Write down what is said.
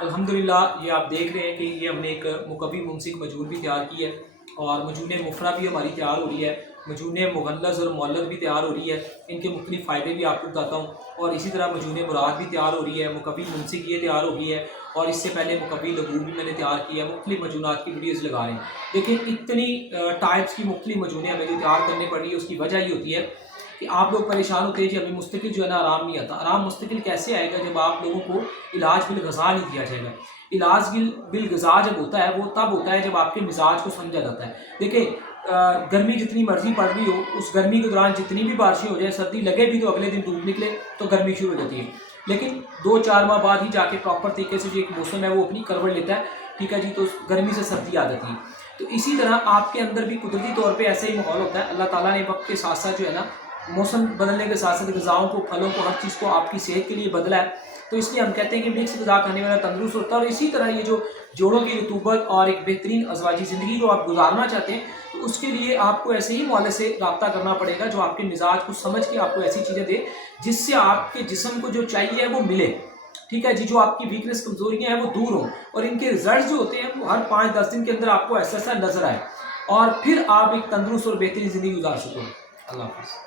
الحمدللہ یہ آپ دیکھ رہے ہیں کہ یہ ہم نے ایک مکوی ممسک مجون بھی تیار کی ہے، اور مجون مفرہ بھی ہماری تیار ہو رہی ہے، مجون مغلظ اور مولد بھی تیار ہو رہی ہے۔ ان کے مختلف فائدے بھی آپ کو بتاتا ہوں، اور اسی طرح مجون مراد بھی تیار ہو رہی ہے، مکوی ممسک یہ تیار ہو گئی ہے، اور اس سے پہلے مکوی لغو بھی میں نے تیار کیا ہے۔ مختلف مجونات کی ویڈیوز لگا رہے ہیں، لیکن اتنی ٹائپس کی مختلف مجونیں ہمیں جو تیار کرنے پڑ رہی ہے، اس کی وجہ یہ ہوتی ہے کہ آپ لوگ پریشان ہوتے ہیں کہ ہمیں مستقل جو ہے نا آرام نہیں آتا۔ آرام مستقل کیسے آئے گا جب آپ لوگوں کو علاج بالغذا نہیں دیا جائے گا۔ علاج بالغذا جب ہوتا ہے وہ تب ہوتا ہے جب آپ کے مزاج کو سمجھا جاتا ہے۔ دیکھیں گرمی جتنی مرضی پڑ رہی ہو، اس گرمی کے دوران جتنی بھی بارشیں ہو جائیں، سردی لگے بھی تو اگلے دن دھوپ نکلے تو گرمی شروع ہو جاتی ہے، لیکن 2-4 ماہ بعد ہی جا کے پراپر طریقے سے جو ایک موسم ہے وہ اپنی کروٹ لیتا ہے، ٹھیک ہے جی، تو گرمی سے سردی آ جاتی ہے۔ تو اسی طرح آپ کے اندر بھی قدرتی طور پہ ایسے ہی ماحول ہوتا ہے۔ اللہ تعالیٰ نے وقت کے ساتھ ساتھ جو ہے نا موسم بدلنے کے ساتھ ساتھ غذاؤں کو، پھلوں کو، ہر چیز کو آپ کی صحت کے لیے بدلا ہے، تو اس لیے ہم کہتے ہیں کہ مکس غذا کھانے والا تندرست ہوتا ہے۔ اور اسی طرح یہ جو جوڑوں کی رطوبت اور ایک بہترین ازواجی زندگی کو آپ گزارنا چاہتے ہیں، تو اس کے لیے آپ کو ایسے ہی معالج سے رابطہ کرنا پڑے گا جو آپ کے مزاج کو سمجھ کے آپ کو ایسی چیزیں دے جس سے آپ کے جسم کو جو چاہیے وہ ملے، ٹھیک ہے جی، جو آپ کی ویکنس کمزوریاں ہیں وہ دور ہوں، اور ان کے رزلٹ جو ہوتے ہیں وہ ہر 5-10 دن کے اندر آپ کو ایسا نظر آئے، اور پھر آپ ایک تندرست اور بہترین زندگی گزار سکو۔ اللہ حافظ۔